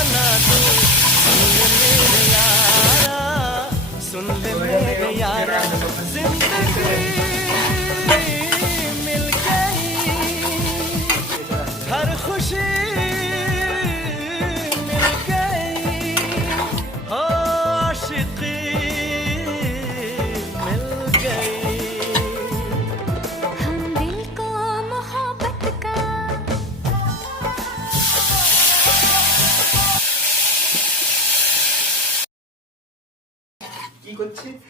बना दूं। सुन ले मेरे यारा, सुन ले मेरे यारा, जिंदगी मिल गई, हर खुशी मिल गई, हो आशिकी मिल गई। हम दिल को मोहब्बत का কি করছিস?